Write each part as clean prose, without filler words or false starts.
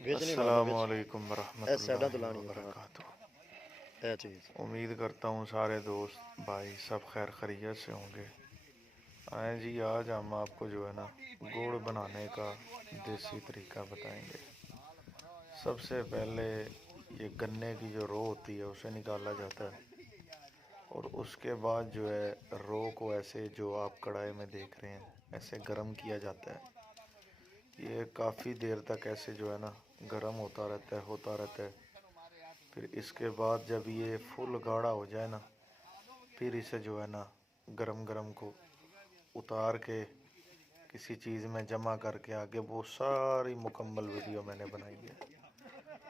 अस्सलामुअलैकुम वरहमतुल्लाहि वबरकातुहू। उम्मीद करता हूँ सारे दोस्त भाई सब खैर खैरियत से होंगे। आए जी, आज हम आपको जो है ना गुड़ बनाने का देसी तरीका बताएंगे। सबसे पहले ये गन्ने की जो रो होती है उसे निकाला जाता है और उसके बाद जो है रो को ऐसे जो आप कढ़ाई में देख रहे हैं ऐसे गर्म किया जाता है। ये काफ़ी देर तक ऐसे जो है ना गर्म होता रहता है। फिर इसके बाद जब ये फुल गाढ़ा हो जाए ना, फिर इसे जो है ना गरम गरम को उतार के किसी चीज़ में जमा करके आगे वो सारी मुकम्मल वीडियो मैंने बनाई है,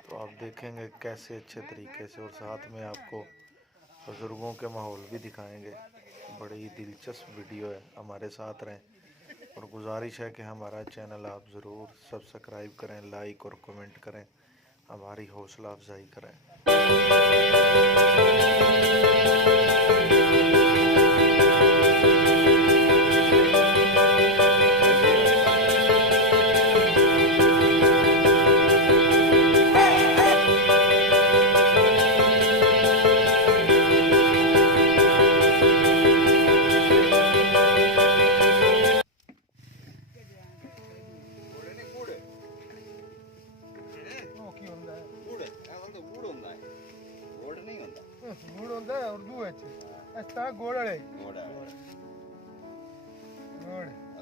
तो आप देखेंगे कैसे अच्छे तरीके से, और साथ में आपको बुज़ुर्गों के माहौल भी दिखाएंगे। बड़ी दिलचस्प वीडियो है, हमारे साथ रहें। और गुजारिश है कि हमारा चैनल आप ज़रूर सब्सक्राइब करें, लाइक और कमेंट करें, हमारी हौसला अफजाई करें। गुड़ होंदा है उर्दू विच इस तरह गुड़ वाले गुड़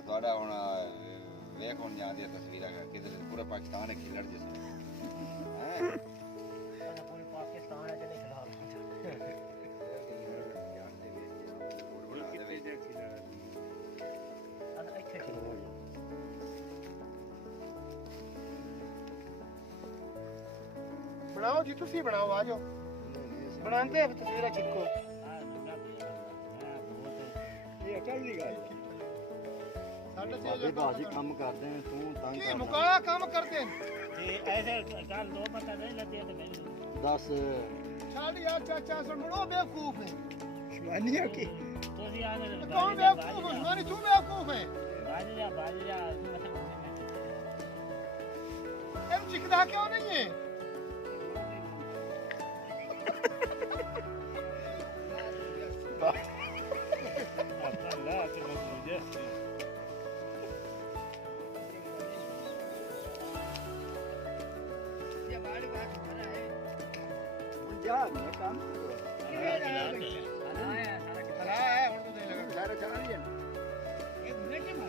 ਤੁਹਾਡਾ ਹੁਣ ਵੇਖ ਹੁਣ ਜਾਂਦੀਆਂ ਤਸਵੀਰਾਂ ਕਿਧਰ ਪੂਰੇ ਪਾਕਿਸਤਾਨ ਵਿੱਚ ਖਿਲੜ ਜਿਸ ਹੈ ਸਾਡਾ ਪੂਰੇ ਪਾਕਿਸਤਾਨ ਵਿੱਚ ਨਹੀਂ ਖਿਲਾ बनाओ जी, तुसी बनाओ, आ जाओ बनाते हैं तस्वीरें चिपको। ये चढ़नी गल ਬਾਬੇ ਬਾਜੀ ਕੰਮ ਕਰਦੇ ਨੇ ਤੂੰ ਤੰਗ की मुकाया काम करते हैं ਤੇ ਐਸੇ ਗੱਲ ਦੋ ਪਤਾ ਨਹੀਂ ਲੱਗੇ ਤੇ ਮੈਨੂੰ ਦੱਸ शादी यार चाचा सुन मुड़ो बेवकूफ है ਸ਼ਮਾਨੀਆ ਕੀ ਤੁਸੀਂ ਆ ਗਏ कौन बेवकूफ है? उस्मानी तू बेवकूफ है। ਬਾਜੀਆ एम चिकदा क्यों नहीं है? ਅੱਲਾ ਤੇ ਮੁਝੇ ये बाड़ी बात हो रहा है ਜਾ ਮੈਂ ਕੰਮ हला है और तो नहीं लगा ਸਾਰੇ ਚਾਹ ਲਈ एक मिनट में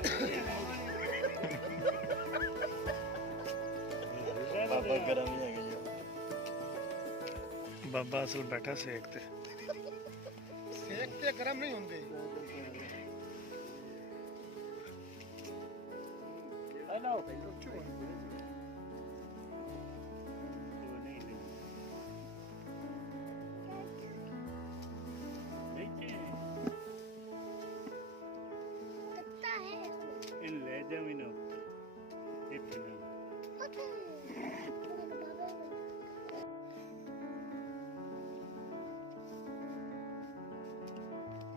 बाबा गर्म ही है बाबा असल बैठा सेकते सेकते गरम नहीं होंगे। हेलो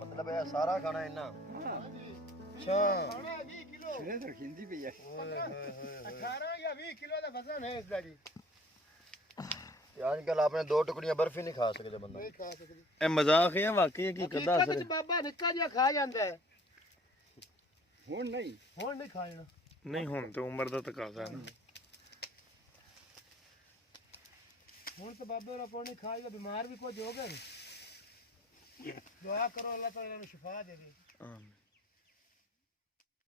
ਮਤਲਬ ਇਹ ਸਾਰਾ ਖਾਣਾ ਇਹਨਾਂ अच्छा खाना 20 किलो ਸਿਰੇ ਰੱਖਿੰਦੀ ਪਈ ਹੈ 18 या 20 किलो ਦਾ ਵਜ਼ਨ ਹੈ ਇਸ ਦਾ ਜੀ। ਅੱਜ ਕੱਲ ਆਪਣੇ ਦੋ ਟੁਕੜੀਆਂ ਬਰਫੀ ਨਹੀਂ ਖਾ ਸਕਦੇ ਬੰਦਾ। ਨਹੀਂ ਖਾ ਸਕਦੇ। ਇਹ ਮਜ਼ਾਕ ਹੈ ਵਾਕਈ ਕੀ ਕਦਾ ਹਕੀਕਤ ਵਿੱਚ ਬਾਬਾ ਨਿੱਕਾ ਜਿਹਾ ਖਾ ਜਾਂਦਾ ਹੈ। ਹੁਣ ਨਹੀਂ ਹੁਣ ਨਹੀਂ ਖਾਣਾ। ਨਹੀਂ, ਹੁਣ ਤੇ ਉਮਰ ਦਾ ਤਕਾਜ਼ਾ ਹੈ ਨਾ। ਹੁਣ ਤਾਂ ਬਾਬੇ ਦਾ ਪਾਣੀ ਖਾਏਗਾ, ਬਿਮਾਰ ਵੀ ਕੁਝ ਹੋ ਗਏ। ਦੁਆ ਕਰੋ अल्लाह ताला इन्हें शिफा दे दे। आमीन।